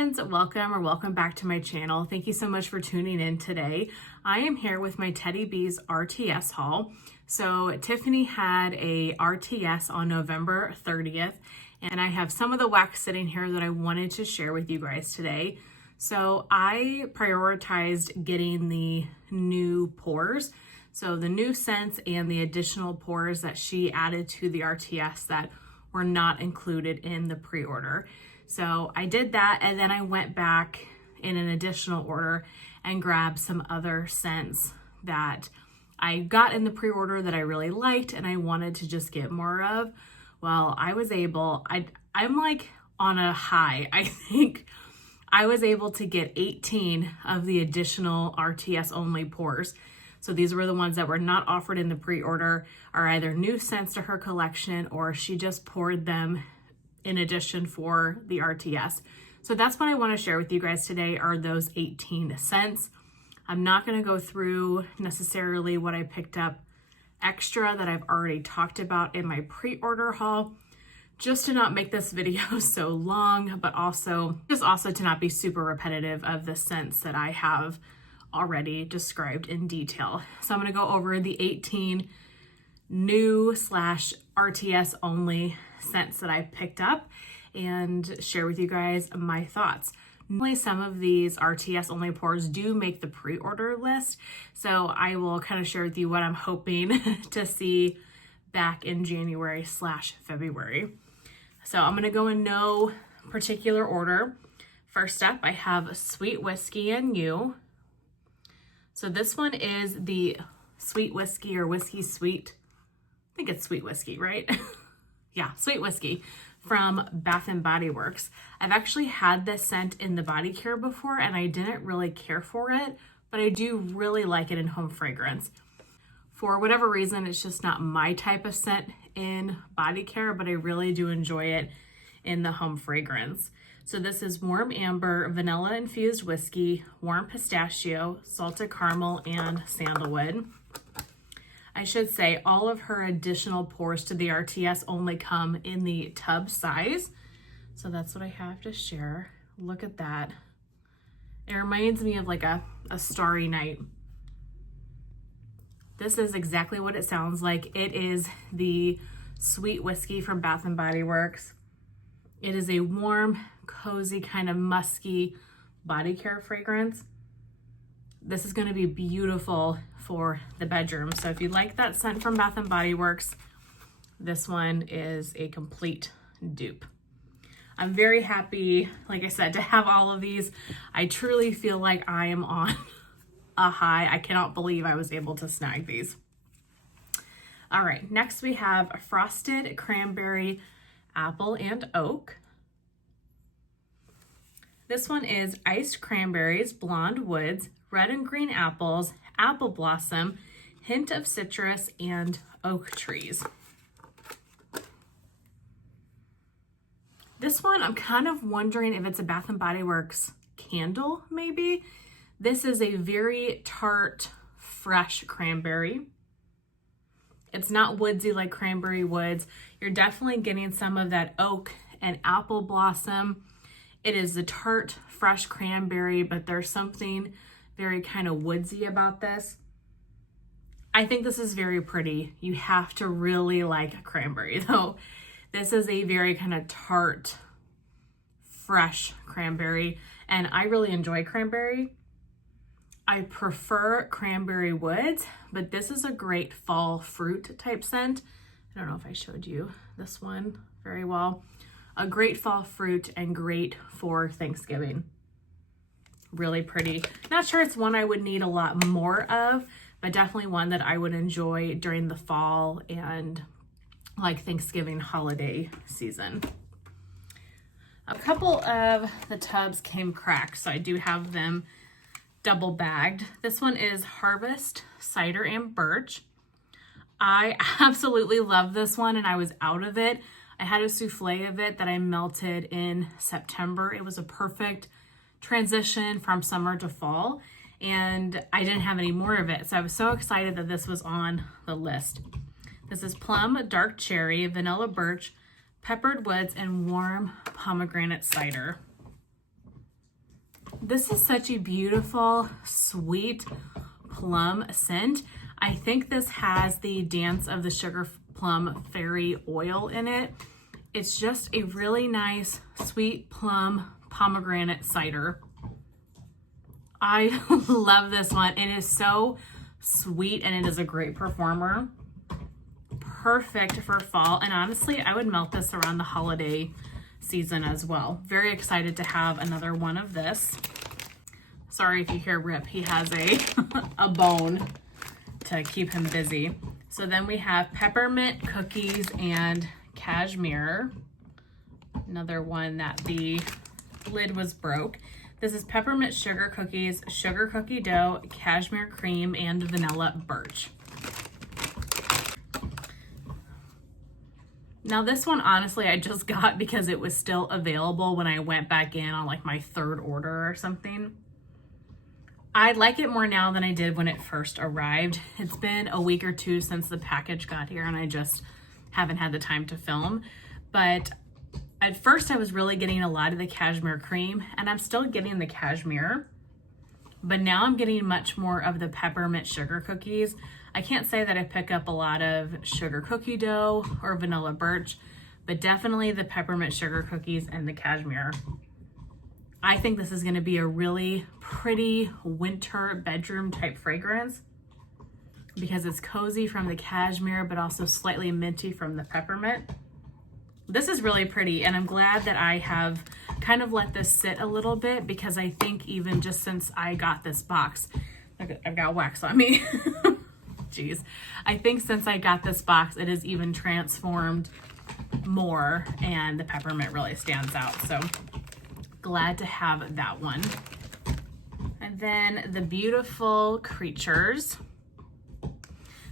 friends, welcome back to my channel. Thank you so much for tuning in today. I am here with my Teddy Bees RTS haul. So Tiffany had a RTS on November 30th, and I have some of the wax sitting here that I wanted to share with you guys today. So I prioritized getting the new pours. So the new scents and the additional pours that she added to the RTS that were not included in the pre-order. So I did that, and then I went back in an additional order and grabbed some other scents that I got in the pre-order that I really liked and I wanted to just get more of. Well, I was able, I'm like on a high. I think I was able to get 18 of the additional RTS only pours. So these were the ones that were not offered in the pre-order, are either new scents to her collection or she just poured them in addition for the RTS. So that's what I want to share with you guys today, are those 18 scents. I'm not going to go through necessarily what I picked up extra that I've already talked about in my pre-order haul, just to not make this video so long, but also to not be super repetitive of the scents that I have already described in detail. So I'm going to go over the 18 new / RTS only scents that I picked up and share with you guys my thoughts. Normally some of these RTS only pours do make the pre-order list, so I will kind of share with you what I'm hoping to see back in January / February. So I'm going to go in no particular order. First up, I have Sweet Whiskey and You. So this one is the Sweet Whiskey or Whiskey Sweet. I think it's Sweet Whiskey, right? Yeah, Sweet Whiskey from Bath & Body Works. I've actually had this scent in the body care before and I didn't really care for it, but I do really like it in home fragrance. For whatever reason, it's just not my type of scent in body care, but I really do enjoy it in the home fragrance. So this is warm amber, vanilla infused whiskey, warm pistachio, salted caramel, and sandalwood. I should say all of her additional pours to the RTS only come in the tub size. So that's what I have to share. Look at that. It reminds me of like a starry night. This is exactly what it sounds like. It is the Sweet Whiskey from Bath & Body Works. It is a warm, cozy, kind of musky body care fragrance. This is going to be beautiful for the bedroom. So if you like that scent from Bath & Body Works, this one is a complete dupe. I'm very happy, like I said, to have all of these. I truly feel like I am on a high. I cannot believe I was able to snag these. All right, next we have Frosted Cranberry, Apple and Oak. This one is iced cranberries, blonde woods, red and green apples, apple blossom, hint of citrus, and oak trees. This one, I'm kind of wondering if it's a Bath & Body Works candle, maybe. This is a very tart, fresh cranberry. It's not woodsy like Cranberry Woods. You're definitely getting some of that oak and apple blossom. It is a tart, fresh cranberry, but there's something very kind of woodsy about this. I think this is very pretty. You have to really like cranberry though. This is a very kind of tart, fresh cranberry, and I really enjoy cranberry. I prefer Cranberry Woods, but this is a great fall fruit type scent. I don't know if I showed you this one very well. A great fall fruit and great for Thanksgiving. Really pretty. Not sure it's one I would need a lot more of, but definitely one that I would enjoy during the fall and like Thanksgiving holiday season. A couple of the tubs came cracked, so I do have them double bagged. This one is Harvest, Cider, and Birch. I absolutely love this one and I was out of it. I had a souffle of it that I melted in September. It was a perfect transition from summer to fall, and I didn't have any more of it. So I was so excited that this was on the list. This is plum, dark cherry, vanilla birch, peppered woods, and warm pomegranate cider. This is such a beautiful, sweet plum scent. I think this has the Dance of the Sugar Plum Fairy oil in it. It's just a really nice, sweet plum pomegranate cider. I love this one. It is so sweet and it is a great performer. Perfect for fall. And honestly, I would melt this around the holiday season as well. Very excited to have another one of this. Sorry if you hear Rip, he has a bone to keep him busy. So then we have Peppermint, Cookies, and Cashmere. Another one that the lid was broke. This is Peppermint Sugar Cookies, Sugar Cookie Dough, Cashmere Cream, and Vanilla Birch. Now this one, honestly, I just got because it was still available when I went back in on like my third order or something. I like it more now than I did when it first arrived. It's been a week or two since the package got here and I just haven't had the time to film. But at first I was really getting a lot of the cashmere cream, and I'm still getting the cashmere, but now I'm getting much more of the peppermint sugar cookies. I can't say that I pick up a lot of sugar cookie dough or vanilla birch, but definitely the peppermint sugar cookies and the cashmere. I think this is going to be a really pretty winter bedroom type fragrance because it's cozy from the cashmere, but also slightly minty from the peppermint. This is really pretty, and I'm glad that I have kind of let this sit a little bit because I think even just since I got this box, I've got wax on me. Jeez. I think since I got this box, it has even transformed more, and the peppermint really stands out. So glad to have that one. And then the Beautiful Creatures.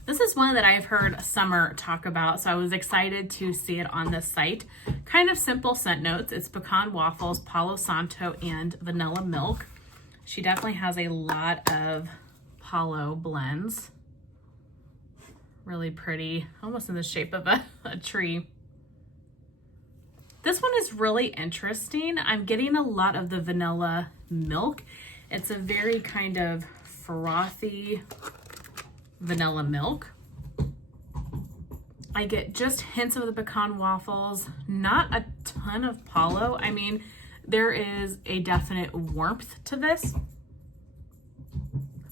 This is one that I've heard Summer talk about, so I was excited to see it on the site. Kind of simple scent notes. It's pecan waffles, Palo Santo, and vanilla milk. She definitely has a lot of Palo blends. Really pretty, almost in the shape of a tree. This one is really interesting. I'm getting a lot of the vanilla milk. It's a very kind of frothy vanilla milk. I get just hints of the pecan waffles, not a ton of Palo. I mean, there is a definite warmth to this,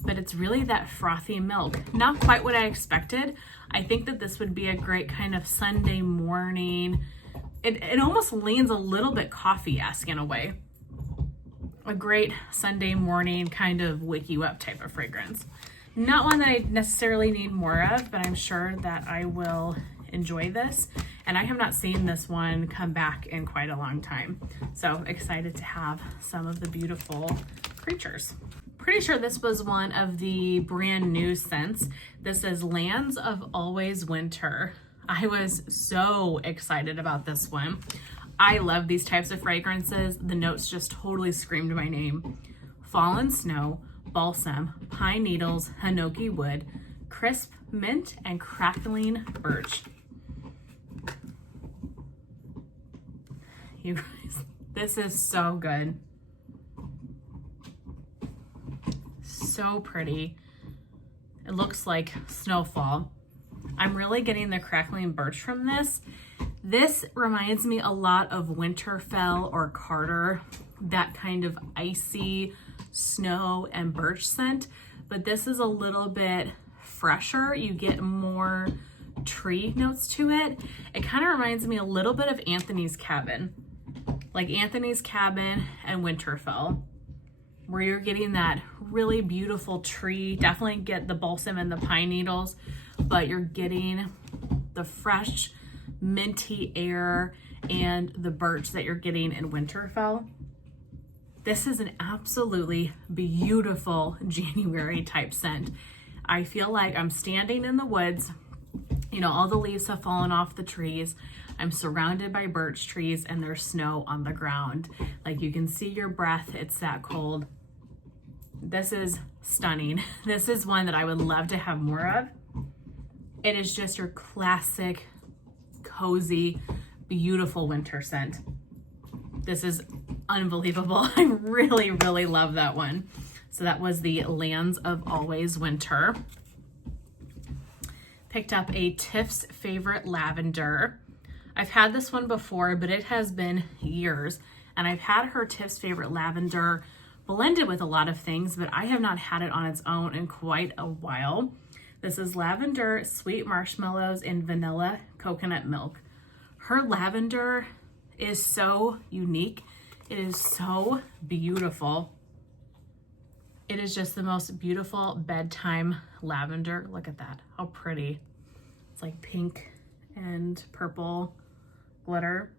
but it's really that frothy milk. Not quite what I expected. I think that this would be a great kind of Sunday morning. It almost leans a little bit coffee-esque in a way. A great Sunday morning kind of wake you up type of fragrance. Not one that I necessarily need more of, but I'm sure that I will enjoy this. And I have not seen this one come back in quite a long time. So excited to have some of the Beautiful Creatures. Pretty sure this was one of the brand new scents. This is Lands of Always Winter. I was so excited about this one. I love these types of fragrances. The notes just totally screamed my name. Fallen snow, balsam, pine needles, hinoki wood, crisp mint, and crackling birch. You guys, this is so good. So pretty. It looks like snowfall. I'm really getting the crackling birch from this. This reminds me a lot of Winterfell or Carter, that kind of icy snow and birch scent, but this is a little bit fresher. You get more tree notes to it. It kind of reminds me a little bit of Anthony's Cabin, like Anthony's Cabin and Winterfell, where you're getting that really beautiful tree. Definitely get the balsam and the pine needles, but you're getting the fresh minty air and the birch that you're getting in Winterfell. This is an absolutely beautiful January type scent. I feel like I'm standing in the woods. You know, all the leaves have fallen off the trees. I'm surrounded by birch trees and there's snow on the ground. Like you can see your breath, it's that cold. This is stunning. This is one that I would love to have more of. It is just your classic, cozy, beautiful winter scent. This is unbelievable. I really, really love that one. So that was the Lands of Always Winter. Picked up a Tiff's Favorite Lavender. I've had this one before, but it has been years. And I've had her Tiff's Favorite Lavender blended with a lot of things, but I have not had it on its own in quite a while. This is lavender, sweet marshmallows, and vanilla coconut milk. Her lavender is so unique. It is so beautiful. It is just the most beautiful bedtime lavender. Look at that, how pretty. It's like pink and purple glitter.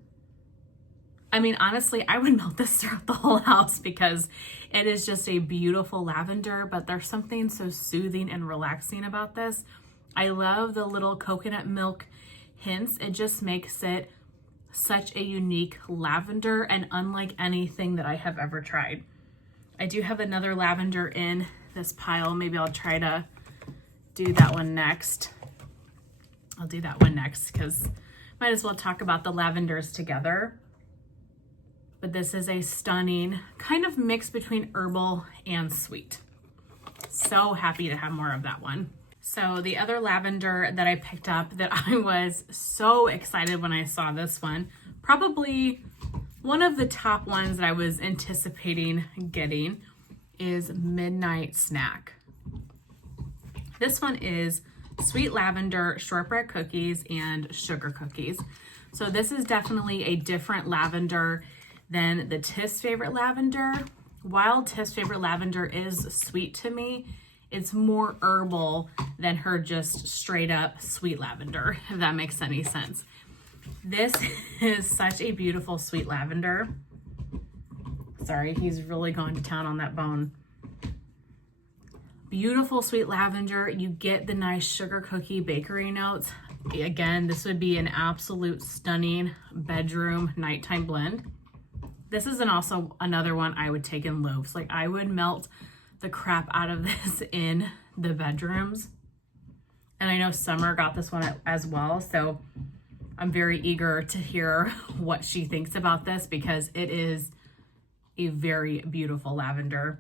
I mean, honestly, I would melt this throughout the whole house because it is just a beautiful lavender, but there's something so soothing and relaxing about this. I love the little coconut milk hints. It just makes it such a unique lavender and unlike anything that I have ever tried. I do have another lavender in this pile. Maybe I'll try to do that one next. I'll do that one next because might as well talk about the lavenders together. But this is a stunning kind of mix between herbal and sweet. So happy to have more of that one. So the other lavender that I picked up that I was so excited when I saw this one, probably one of the top ones that I was anticipating getting, is Midnight Snack. This one is sweet lavender, shortbread cookies, and sugar cookies. So this is definitely a different lavender than the Tiff's Favorite Lavender. While Tiff's Favorite Lavender is sweet to me, it's more herbal than her just straight up sweet lavender, if that makes any sense. This is such a beautiful sweet lavender. Sorry, he's really going to town on that bone. Beautiful sweet lavender. You get the nice sugar cookie bakery notes. Again, this would be an absolute stunning bedroom nighttime blend. This is also another one I would take in loaves. Like, I would melt the crap out of this in the bedrooms. And I know Summer got this one as well, so I'm very eager to hear what she thinks about this because it is a very beautiful lavender.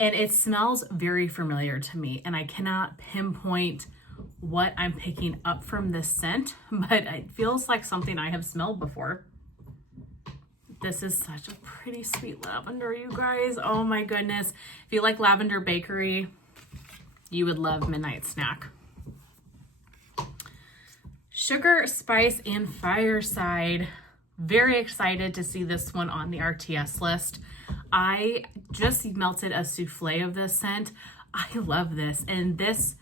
And it smells very familiar to me, and I cannot pinpoint what I'm picking up from this scent, but it feels like something I have smelled before. This is such a pretty sweet lavender, you guys. Oh my goodness. If you like lavender bakery, you would love Midnight Snack. Sugar, Spice, and Fireside. Very excited to see this one on the RTS list. I just melted a souffle of this scent. I love this, and this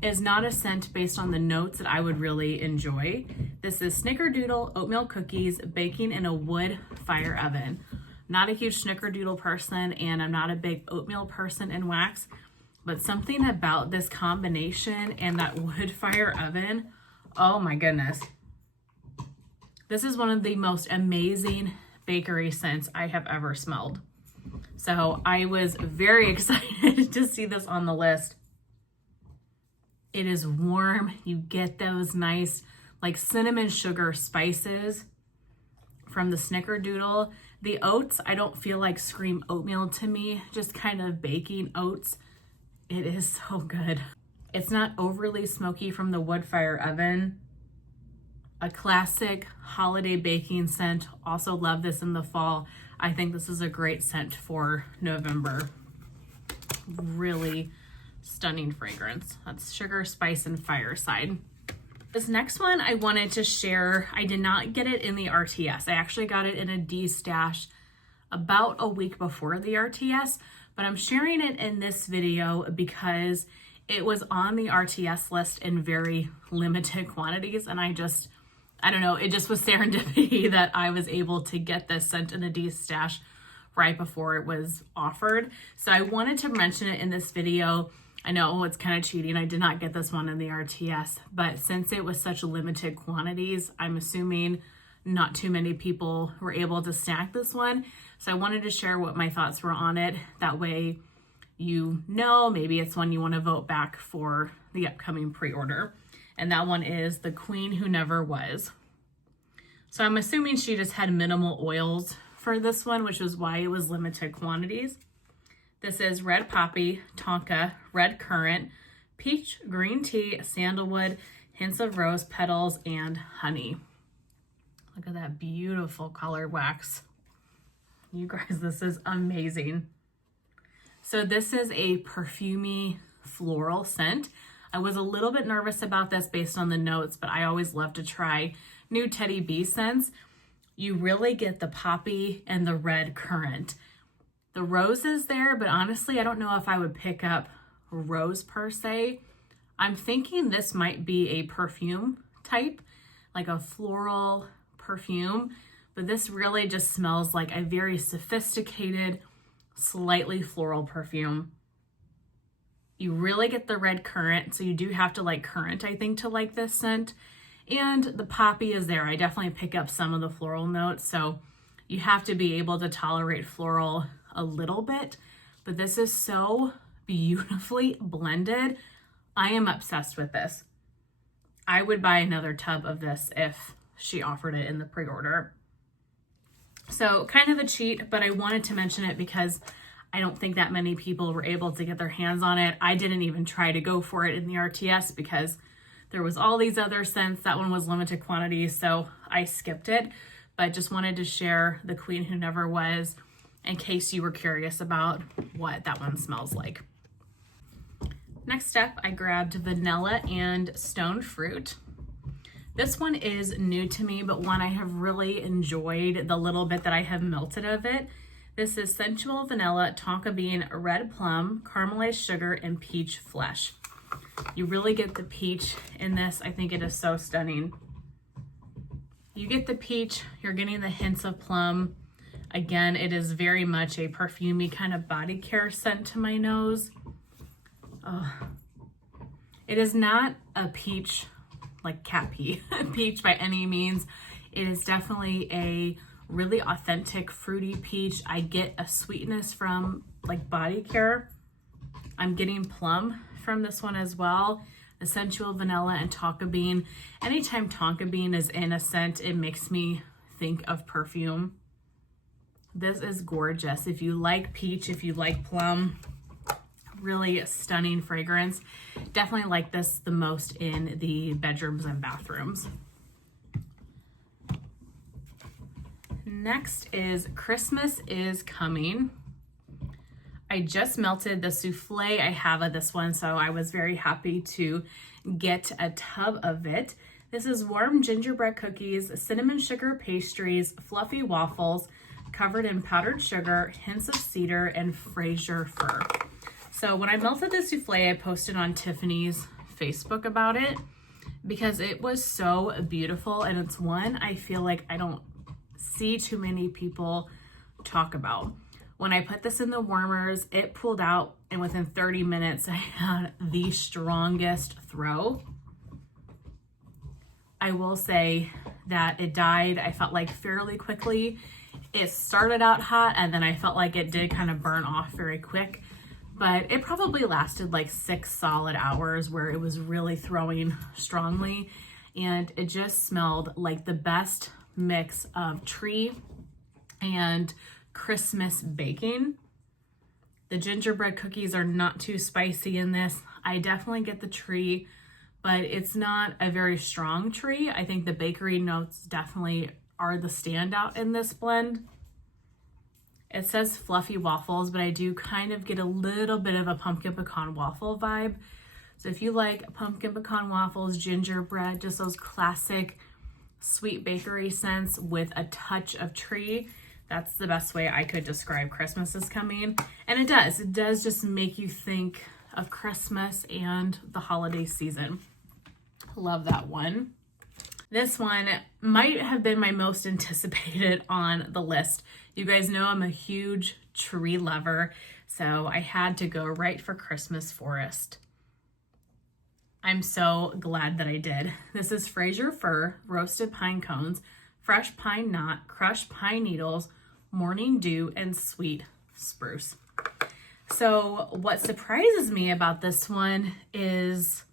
is not a scent based on the notes that I would really enjoy. This is Snickerdoodle oatmeal cookies baking in a wood fire oven. Not a huge Snickerdoodle person, and I'm not a big oatmeal person in wax, but something about this combination and that wood fire oven, oh my goodness. This is one of the most amazing bakery scents I have ever smelled. So I was very excited to see this on the list. It is warm. You get those nice like cinnamon sugar spices from the Snickerdoodle. The oats, I don't feel like scream oatmeal to me, just kind of baking oats. It is so good. It's not overly smoky from the wood fire oven. A classic holiday baking scent. Also love this in the fall. I think this is a great scent for November. Really stunning fragrance. That's Sugar, Spice, and Fireside. This next one I wanted to share. I did not get it in the RTS. I actually got it in a D stash about a week before the RTS, but I'm sharing it in this video because it was on the RTS list in very limited quantities, and I don't know, it just was serendipity that I was able to get this scent in a D stash right before it was offered. So I wanted to mention it in this video. I know it's kind of cheating. I did not get this one in the RTS, but since it was such limited quantities, I'm assuming not too many people were able to snack this one. So I wanted to share what my thoughts were on it. That way, you know, maybe it's one you want to vote back for the upcoming pre-order. And that one is The Queen Who Never Was. So I'm assuming she just had minimal oils for this one, which is why it was limited quantities. This is red poppy, tonka, red currant, peach, green tea, sandalwood, hints of rose petals, and honey. Look at that beautiful colored wax. You guys, this is amazing. So this is a perfumey floral scent. I was a little bit nervous about this based on the notes, but I always love to try new Teddy B scents. You really get the poppy and the red currant. The rose is there, but honestly, I don't know if I would pick up rose per se. I'm thinking this might be a perfume type, like a floral perfume, but this really just smells like a very sophisticated, slightly floral perfume. You really get the red currant, so you do have to like currant, I think, to like this scent. And the poppy is there. I definitely pick up some of the floral notes, so you have to be able to tolerate floral a little bit, but this is so beautifully blended. I am obsessed with this. I would buy another tub of this if she offered it in the pre-order. So kind of a cheat, but I wanted to mention it because I don't think that many people were able to get their hands on it. I didn't even try to go for it in the RTS because there was all these other scents. That one was limited quantity, so I skipped it, but just wanted to share the Queen Who Never Was in case you were curious about what that one smells like. Next up, I grabbed vanilla and stone fruit. This one is new to me, but one I have really enjoyed the little bit that I have melted of it. This is sensual vanilla, tonka bean, red plum, caramelized sugar, and peach flesh. You really get the peach in this. I think it is so stunning. You get the peach, you're getting the hints of plum. Again, it is very much a perfumey kind of body care scent to my nose. It is not a peach, like cat pee peach by any means. It is definitely a really authentic fruity peach. I get a sweetness from like body care. I'm getting plum from this one as well. The sensual vanilla and tonka bean. Anytime tonka bean is in a scent, it makes me think of perfume. This is gorgeous. If you like peach, if you like plum, really stunning fragrance. Definitely like this the most in the bedrooms and bathrooms. Next is Christmas is Coming. I just melted the souffle I have of this one, so I was very happy to get a tub of it. This is warm gingerbread cookies, cinnamon sugar pastries, fluffy waffles, covered in powdered sugar, hints of cedar, and Fraser fir. So when I melted the souffle, I posted on Tiffany's Facebook about it because it was so beautiful, and it's one I feel like I don't see too many people talk about. When I put this in the warmers, it pulled out, and within 30 minutes, I had the strongest throw. I will say that it died, I felt like, fairly quickly. It started out hot, and then I felt like it did kind of burn off very quick, but it probably lasted like 6 solid hours where it was really throwing strongly, and it just smelled like the best mix of tree and Christmas baking. The gingerbread cookies are not too spicy in this. I definitely get the tree, but it's not a very strong tree. I think the bakery notes definitely are the standout in this blend. It says fluffy waffles, but I do kind of get a little bit of a pumpkin pecan waffle vibe. So if you like pumpkin pecan waffles, gingerbread, just those classic sweet bakery scents with a touch of tree, that's the best way I could describe Christmas is Coming. And it does just make you think of Christmas and the holiday season. Love that one. This one might have been my most anticipated on the list. You guys know I'm a huge tree lover, so I had to go right for Christmas Forest. I'm so glad that I did. This is Fraser fir, roasted pine cones, fresh pine knot, crushed pine needles, morning dew, and sweet spruce. So what surprises me about this one is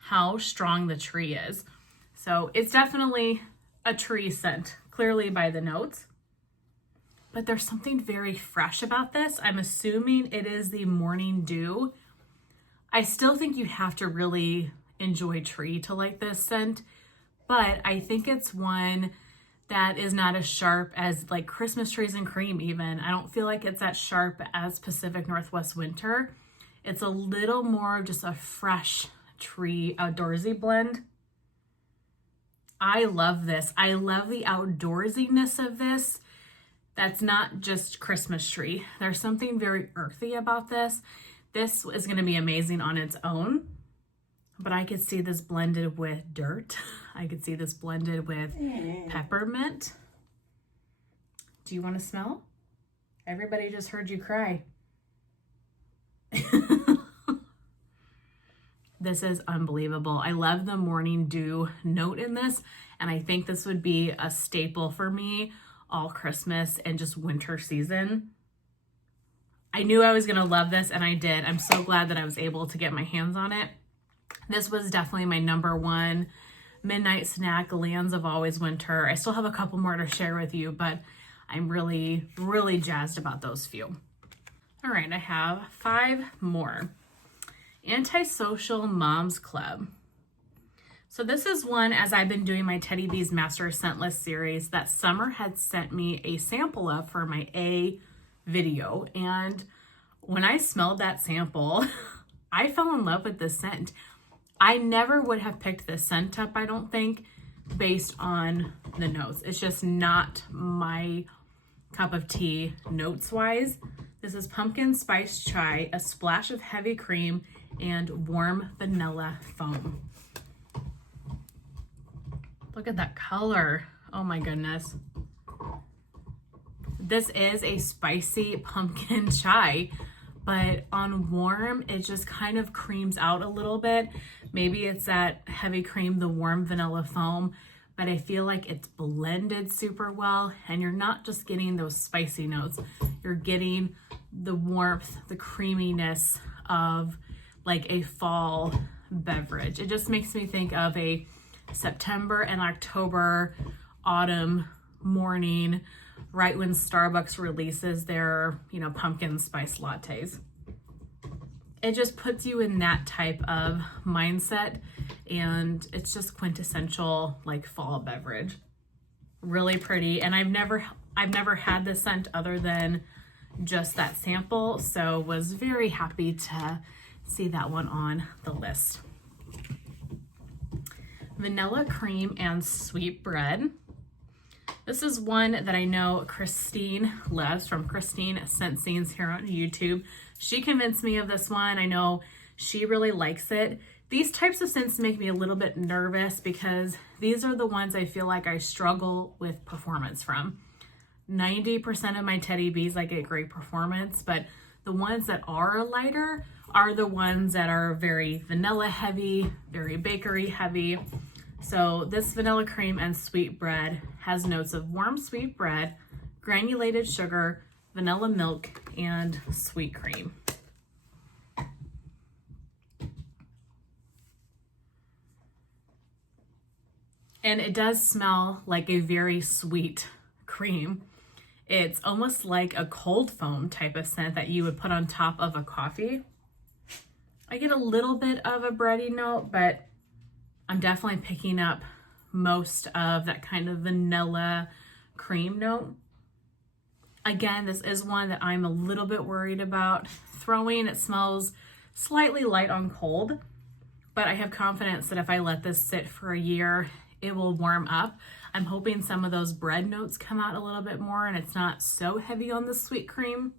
how strong the tree is. So it's definitely a tree scent, clearly by the notes. but there's something very fresh about this. I'm assuming it is the Morning Dew. I still think you have to really enjoy tree to like this scent, but I think it's one that is not as sharp as like Christmas trees and cream even. I don't feel like it's that sharp as Pacific Northwest winter. It's a little more of just a fresh tree outdoorsy blend. I love this. I love the outdoorsiness of this. That's not just Christmas tree. There's something very earthy about this. This is going to be amazing on its own, but I could see this blended with dirt. I could see this blended with peppermint. Do you want to smell? Everybody just heard you cry. This is unbelievable. I love the Morning Dew note in this, and I think this would be a staple for me all Christmas and just winter season. I knew I was going to love this, and I did. I'm so glad that I was able to get my hands on it. This was definitely my number one midnight snack, lands of always winter. I still have a couple more to share with you, but I'm really, really jazzed about those few. All right, I have 5 more. Antisocial Moms Club. So this is one, as I've been doing my Teddy B's Master Scent List series, that Summer had sent me a sample of for my A video. And when I smelled that sample, I fell in love with this scent. I never would have picked this scent up, I don't think, based on the notes. It's just not my cup of tea notes-wise. This is pumpkin spice chai, a splash of heavy cream, and warm vanilla foam. Look at that color. Oh my goodness. This is a spicy pumpkin chai, but on warm, it just kind of creams out a little bit. Maybe it's that heavy cream, the warm vanilla foam, but I feel like it's blended super well, and you're not just getting those spicy notes. You're getting the warmth, the creaminess of like a fall beverage. It just makes me think of a September and October autumn morning, right when Starbucks releases their, pumpkin spice lattes. It just puts you in that type of mindset, and it's just quintessential like fall beverage. Really pretty, and I've never had this scent other than just that sample, so was very happy to see that one on the list. Vanilla cream and sweet bread. This is one that I know Christine loves, from Christine Scent Scenes here on YouTube. She convinced me of this one. I know she really likes it. These types of scents make me a little bit nervous because these are the ones I feel like I struggle with performance from. 90% of my Teddy B's I get great performance, but the ones that are lighter are the ones that are very vanilla heavy, very bakery heavy. So this vanilla cream and sweet bread has notes of warm sweet bread, granulated sugar, vanilla milk, and sweet cream. And it does smell like a very sweet cream. It's almost like a cold foam type of scent that you would put on top of a coffee. I get a little bit of a bready note, but I'm definitely picking up most of that kind of vanilla cream note. Again, this is one that I'm a little bit worried about throwing. It smells slightly light on cold, but I have confidence that if I let this sit for a year, it will warm up. I'm hoping some of those bread notes come out a little bit more and it's not so heavy on the sweet cream.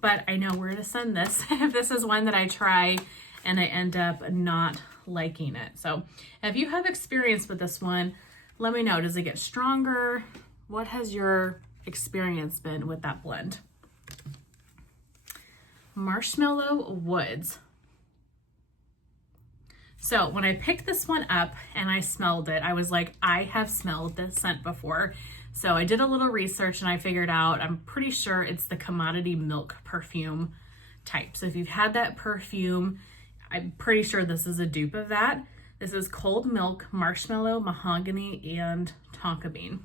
But I know where to send this if this is one that I try and I end up not liking it. So if you have experience with this one, let me know. Does it get stronger? What has your experience been with that blend? Marshmallow Woods. So when I picked this one up and I smelled it, I was like, I have smelled this scent before. So I did a little research and I figured out, I'm pretty sure it's the commodity milk perfume type. So if you've had that perfume, I'm pretty sure this is a dupe of that. This is cold milk, marshmallow, mahogany, and tonka bean.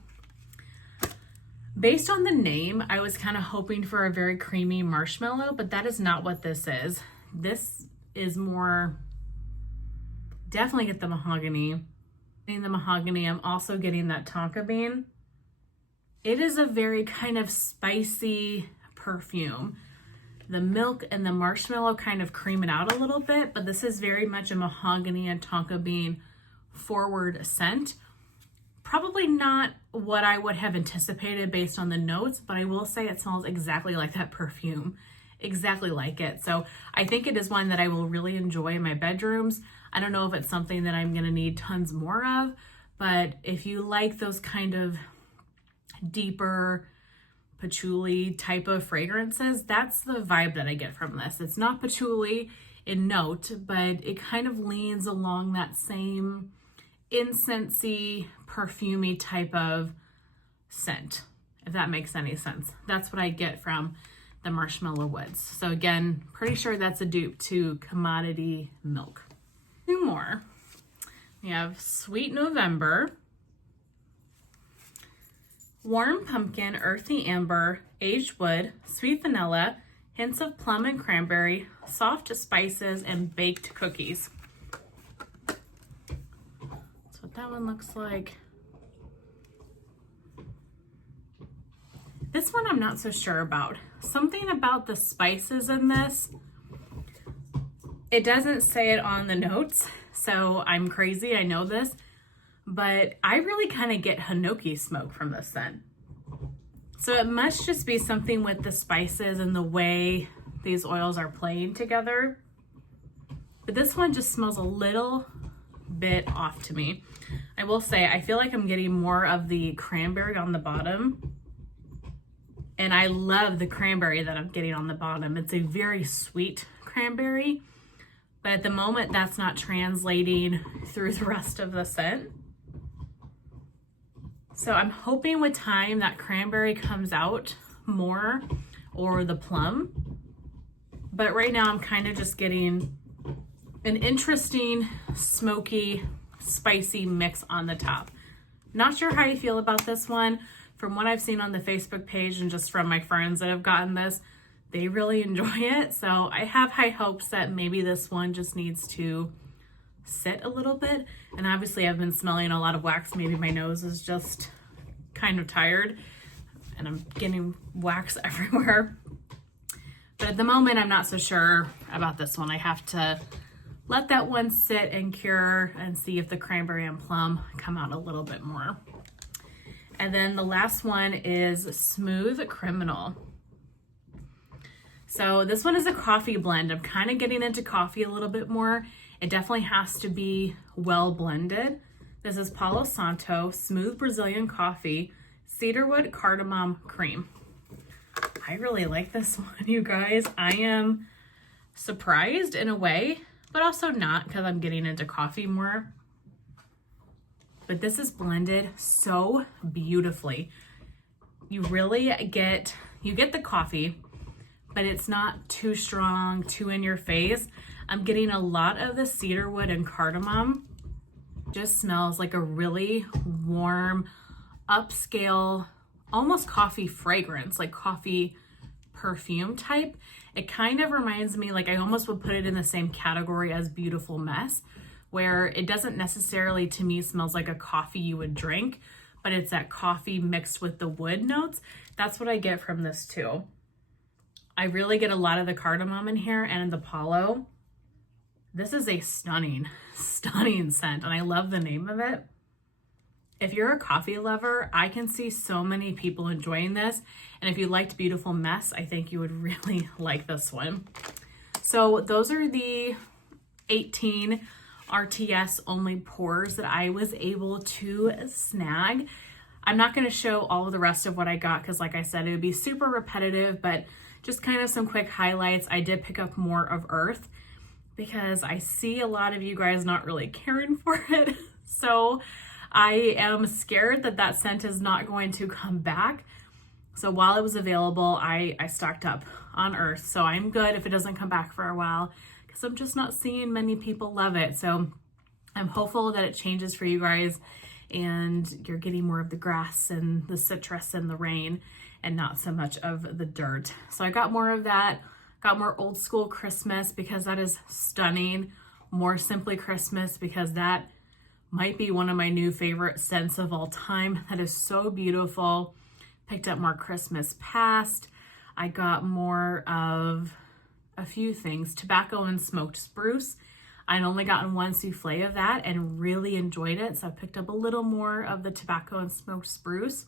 Based on the name, I was kind of hoping for a very creamy marshmallow, but that is not what this is. This is more, definitely get the mahogany. Getting the mahogany, I'm also getting that tonka bean. It is a very kind of spicy perfume. The milk and the marshmallow kind of cream it out a little bit, but this is very much a mahogany and tonka bean forward scent. Probably not what I would have anticipated based on the notes, but I will say it smells exactly like that perfume, exactly like it. So I think it is one that I will really enjoy in my bedrooms. I don't know if it's something that I'm gonna need tons more of, but if you like those kind of deeper patchouli type of fragrances, that's the vibe that I get from this. It's not patchouli in note, but it kind of leans along that same incensey, perfumey type of scent, if that makes any sense. That's what I get from the Marshmallow Woods. So again, pretty sure that's a dupe to Commodity Milk. Two more. We have Sweet November, Warm Pumpkin, Earthy Amber, Aged Wood, Sweet Vanilla, hints of plum and cranberry, soft spices, and baked cookies. That's what that one looks like. This one I'm not so sure about. Something about the spices in this. It doesn't say it on the notes, so I'm crazy, I know this, but I really kind of get hinoki smoke from this scent. So it must just be something with the spices and the way these oils are playing together. But this one just smells a little bit off to me. I will say, I feel like I'm getting more of the cranberry on the bottom. And I love the cranberry that I'm getting on the bottom. It's a very sweet cranberry, but at the moment that's not translating through the rest of the scent. So I'm hoping with time that cranberry comes out more, or the plum. But right now I'm kind of just getting an interesting, smoky, spicy mix on the top. Not sure how you feel about this one. From what I've seen on the Facebook page and just from my friends that have gotten this, they really enjoy it. So I have high hopes that maybe this one just needs to sit a little bit. And obviously I've been smelling a lot of wax. Maybe my nose is just kind of tired and I'm getting wax everywhere. But at the moment, I'm not so sure about this one. I have to let that one sit and cure and see if the cranberry and plum come out a little bit more. And then the last one is Smooth Criminal. So this one is a coffee blend. I'm kind of getting into coffee a little bit more. It definitely has to be well blended. This is Palo Santo, Smooth Brazilian Coffee, Cedarwood Cardamom Cream. I really like this one, you guys. I am surprised in a way, but also not, because I'm getting into coffee more. But this is blended so beautifully. You really get the coffee, but it's not too strong, too in your face. I'm getting a lot of the cedarwood and cardamom. Just smells like a really warm, upscale, almost coffee fragrance, like coffee perfume type. It kind of reminds me, like I almost would put it in the same category as Beautiful Mess, where it doesn't necessarily, to me, smells like a coffee you would drink, but it's that coffee mixed with the wood notes. That's what I get from this too. I really get a lot of the cardamom in here and the palo. This is a stunning, stunning scent, and I love the name of it. If you're a coffee lover, I can see so many people enjoying this. And if you liked Beautiful Mess, I think you would really like this one. So those are the 18 RTS only pours that I was able to snag. I'm not going to show all of the rest of what I got because, like I said, it would be super repetitive, but just kind of some quick highlights. I did pick up more of Earth because I see a lot of you guys not really caring for it. So I am scared that that scent is not going to come back. So while it was available, I stocked up on Earth. So I'm good if it doesn't come back for a while because I'm just not seeing many people love it. So I'm hopeful that it changes for you guys and you're getting more of the grass and the citrus and the rain and not so much of the dirt. So I got more of that, got more old school Christmas because that is stunning, more simply Christmas because that might be one of my new favorite scents of all time. That is so beautiful. Picked up more Christmas past. I got more of a few things, tobacco and smoked spruce. I'd only gotten one souffle of that and really enjoyed it. So I picked up a little more of the tobacco and smoked spruce.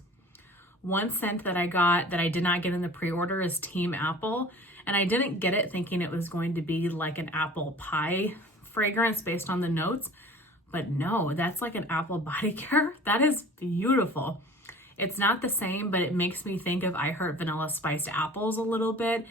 One scent that I got that I did not get in the pre-order is Team Apple. And I didn't get it thinking it was going to be like an apple pie fragrance based on the notes. But no, that's like an apple body care. That is beautiful. It's not the same, but it makes me think of I Heart Vanilla Spiced Apples a little bit,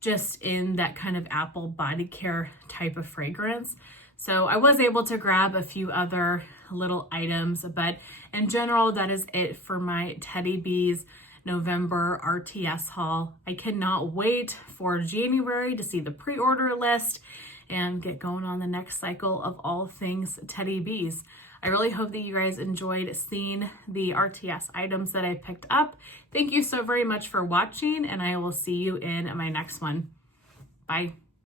just in that kind of apple body care type of fragrance. So I was able to grab a few other little items, but in general, that is it for my Teddy Bees November RTS haul. I cannot wait for January to see the pre-order list and get going on the next cycle of all things Teddy Bees. I really hope that you guys enjoyed seeing the RTS items that I picked up. Thank you so very much for watching, and I will see you in my next one. Bye.